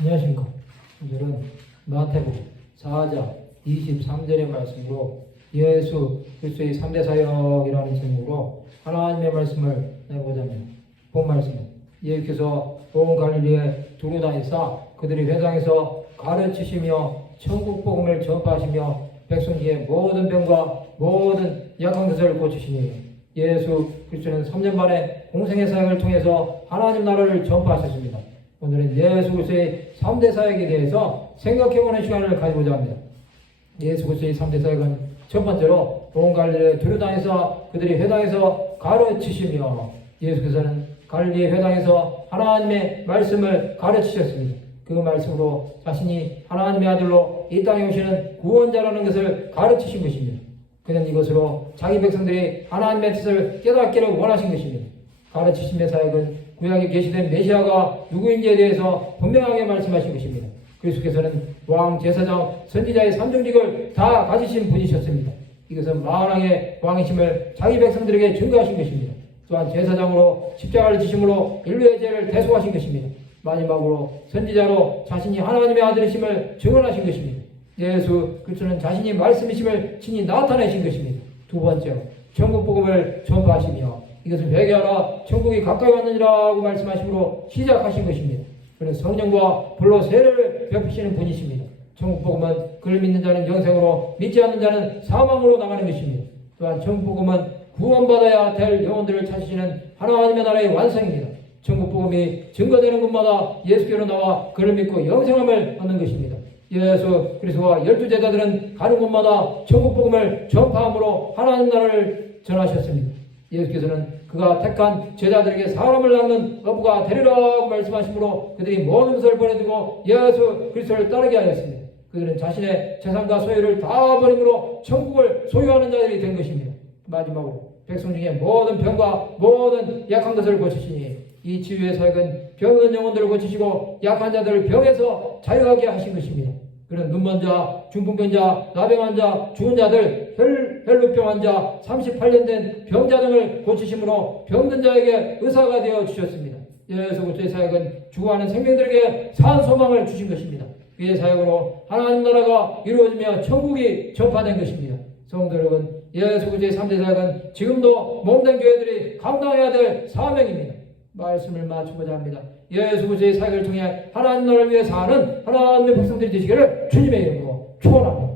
안녕하십니까. 오늘은 마태복음 4장 23절의 말씀으로 예수 그리스도의 3대 사역이라는 제목으로 하나님의 말씀을 내보자 합니다. 본 말씀은 예수께서 온 갈릴리에 두루 다니사 그들이 회당에서 가르치시며 천국 복음을 전파하시며 백성 중에 모든 병과 모든 약한 것을 고치시니 예수 그리스도는 3년 만에 공생의 사역을 통해서 하나님 나라를 전파하셨습니다. 오늘은 예수 그리스도의 3대 사역에 대해서 생각해보는 시간을 가지고자 합니다. 예수 그리스도의 3대 사역은 첫 번째로 온 갈릴리에 두루 다니사 그들이 회당에서 가르치시며 예수께서는 갈릴리 회당에서 하나님의 말씀을 가르치셨습니다. 그 말씀으로 자신이 하나님의 아들로 이 땅에 오시는 구원자라는 것을 가르치신 것입니다. 그는 이것으로 자기 백성들이 하나님의 뜻을 깨닫기를 원하신 것입니다. 가르치심의 사역은 구약에 계시된 메시아가 누구인지에 대해서 분명하게 말씀하신 것입니다. 그리스도께서는 왕, 제사장, 선지자의 삼중직을 다 가지신 분이셨습니다. 이것은 만왕의 왕이심을 자기 백성들에게 증거하신 것입니다. 또한 제사장으로 십자가를 지심으로 인류의 죄를 대속하신 것입니다. 마지막으로 선지자로 자신이 하나님의 아들이심을 증언하신 것입니다. 예수 그리스도는 자신이 말씀이심을 친히 나타내신 것입니다. 두 번째로 천국 복음을 전파하시며 이것을 회개하라 천국이 가까이 왔느니라고 말씀하심으로 시작하신 것입니다. 그는 성령과 불로 세례를 베푸시는 분이십니다. 천국 복음은 그를 믿는 자는 영생으로 믿지 않는 자는 사망으로 나가는 것입니다. 또한 천국 복음은 구원받아야 될 영혼들을 찾으시는 하나님의 나라의 완성입니다. 천국 복음이 증거되는 곳마다 예수께로 나와 그를 믿고 영생함을 얻는 것입니다. 예수 그리스도와 12제자들은 가는 곳마다 천국 복음을 전파함으로 하나님 나라를 전하셨습니다. 예수께서는 그가 택한 제자들에게 사람을 낚는 어부가 되리라고 말씀하시므로 그들이 모든 것을 버려두고 예수 그리스도를 따르게 하였습니다. 그들은 자신의 재산과 소유를 다 버림으로 천국을 소유하는 자들이 된 것입니다. 마지막으로 백성 중에 모든 병과 모든 약한 것을 고치시니 이 치유의 사역은 병든 영혼들을 고치시고 약한 자들을 병에서 자유하게 하신 것입니다. 그는 눈먼 자, 중풍병 자, 나병한 자, 죽은 자들, 혈루병 환자, 38년 된 병자 등을 고치심으로 병든 자에게 의사가 되어 주셨습니다. 예수 그리스도의 사역은 죽어가는 생명들에게 산 소망을 주신 것입니다. 그의 사역으로 하나님 나라가 이루어지며 천국이 전파된 것입니다. 성도 여러분, 예수 그리스도의 3대 사역은 지금도 몸된 교회들이 감당해야 될 사명입니다. 말씀을 마치고자 합니다. 예수 그리스도의 사역을 통해 하나님 나라를 위해 사는 하나님의 백성들이 되시기를 주님의 이름으로 축원합니다.